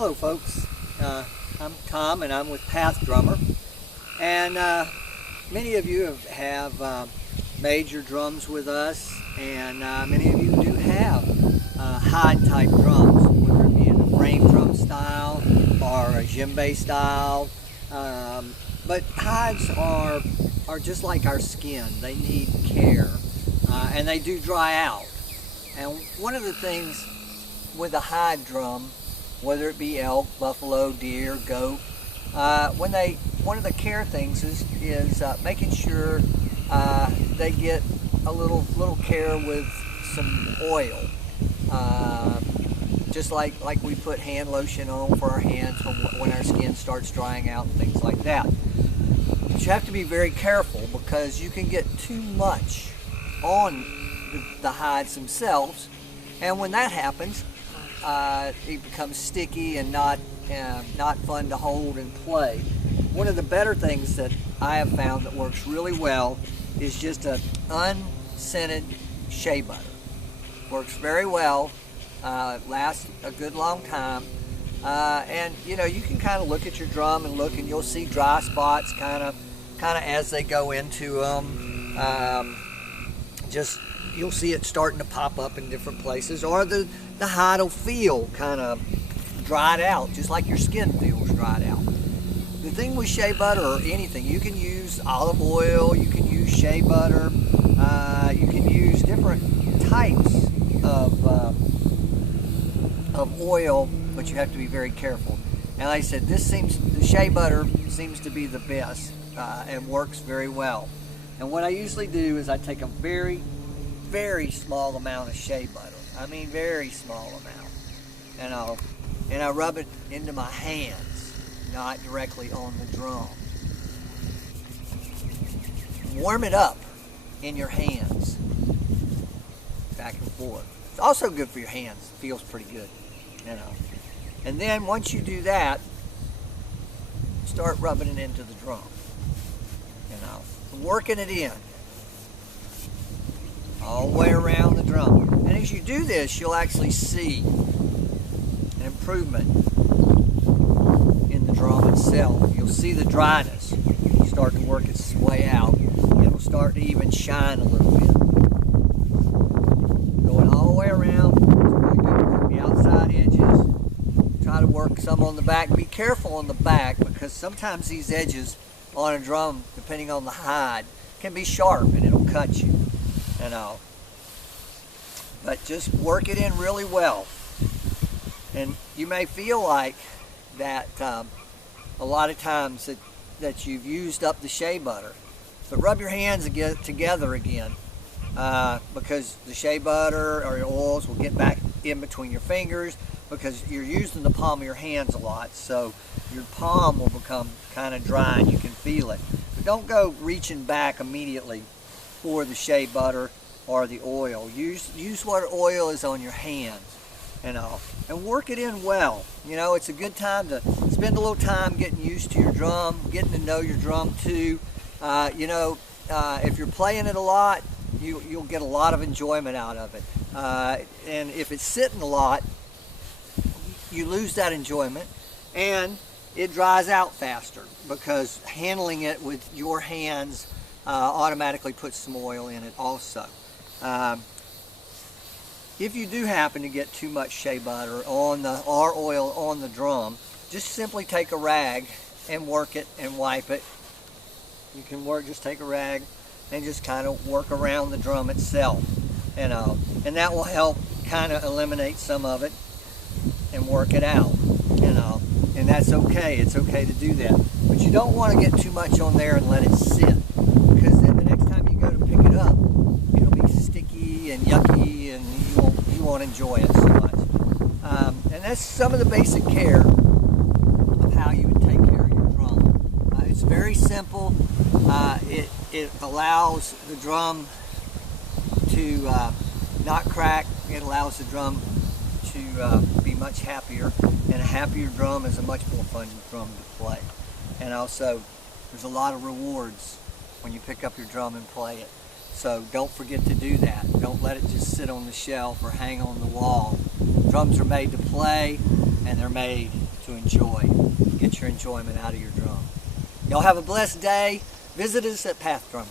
Hello folks, I'm Tom and I'm with Path Drummer, and many of you have made your drums with us, and many of you do have hide type drums, whether it be in a frame drum style or a djembe style, but hides are just like our skin. They need care, and they do dry out. And one of the things with a hide drum, whether it be elk, buffalo, deer, goat, one of the care things is making sure they get a little care with some oil, just like we put hand lotion on for our hands when our skin starts drying out and things like that. But you have to be very careful because you can get too much on the hides themselves, and when that happens, it becomes sticky and not fun to hold and play. One of the better things that I have found that works really well is just an unscented shea butter. Works very well, lasts a good long time, and you know, you can kind of look at your drum and look, and you'll see dry spots kind of as they go into them. You'll see it starting to pop up in different places, or the hide will feel kind of dried out, just like your skin feels dried out. The thing with shea butter or anything, you can use olive oil, you can use shea butter, you can use different types of oil, but you have to be very careful. And like I said, the shea butter seems to be the best and works very well. And what I usually do is I take a very small amount of shea butter. I mean very small amount. And I rub it into my hands, not directly on the drum. Warm it up in your hands, back and forth. It's also good for your hands. It feels pretty good, you know. And then once you do that, start rubbing it into the drum, you know, working it in all the way around the drum. And as you do this, you'll actually see an improvement in the drum itself. You'll see the dryness start to work its way out. It'll start to even shine a little bit. Going all the way around. The outside edges. Try to work some on the back. Be careful on the back, because sometimes these edges on a drum, depending on the hide, can be sharp and it'll cut you. You know, but just work it in really well. And you may feel like that a lot of times that you've used up the shea butter, but rub your hands together again, because the shea butter or your oils will get back in between your fingers, because you're using the palm of your hands a lot, so your palm will become kind of dry and you can feel it. But don't go reaching back immediately for the shea butter or the oil. Use what oil is on your hands, you know, and work it in well. You know, it's a good time to spend a little time getting used to your drum, getting to know your drum too. You know, if you're playing it a lot, you'll get a lot of enjoyment out of it. And if it's sitting a lot, you lose that enjoyment, and it dries out faster, because handling it with your hands automatically puts some oil in it also. If you do happen to get too much shea butter or oil on the drum, just simply take a rag and work it and wipe it. You can just take a rag and just kind of work around the drum itself, you know, and that will help kind of eliminate some of it and work it out, you know. And that's okay. It's okay to do that, but you don't want to get too much on there and let it sit, because then the next time you go to pick it up, it'll be sticky and yucky, and you won't enjoy it so much. And that's some of the basic care of how you would take care of your drum. It's very simple. It allows the drum to not crack. It allows the drum to be much happier, and a happier drum is a much more fun drum to play. And also, there's a lot of rewards when you pick up your drum and play it. So don't forget to do that. Don't let it just sit on the shelf or hang on the wall. Drums are made to play, and they're made to enjoy. Get your enjoyment out of your drum. Y'all have a blessed day. Visit us at Path Drummer.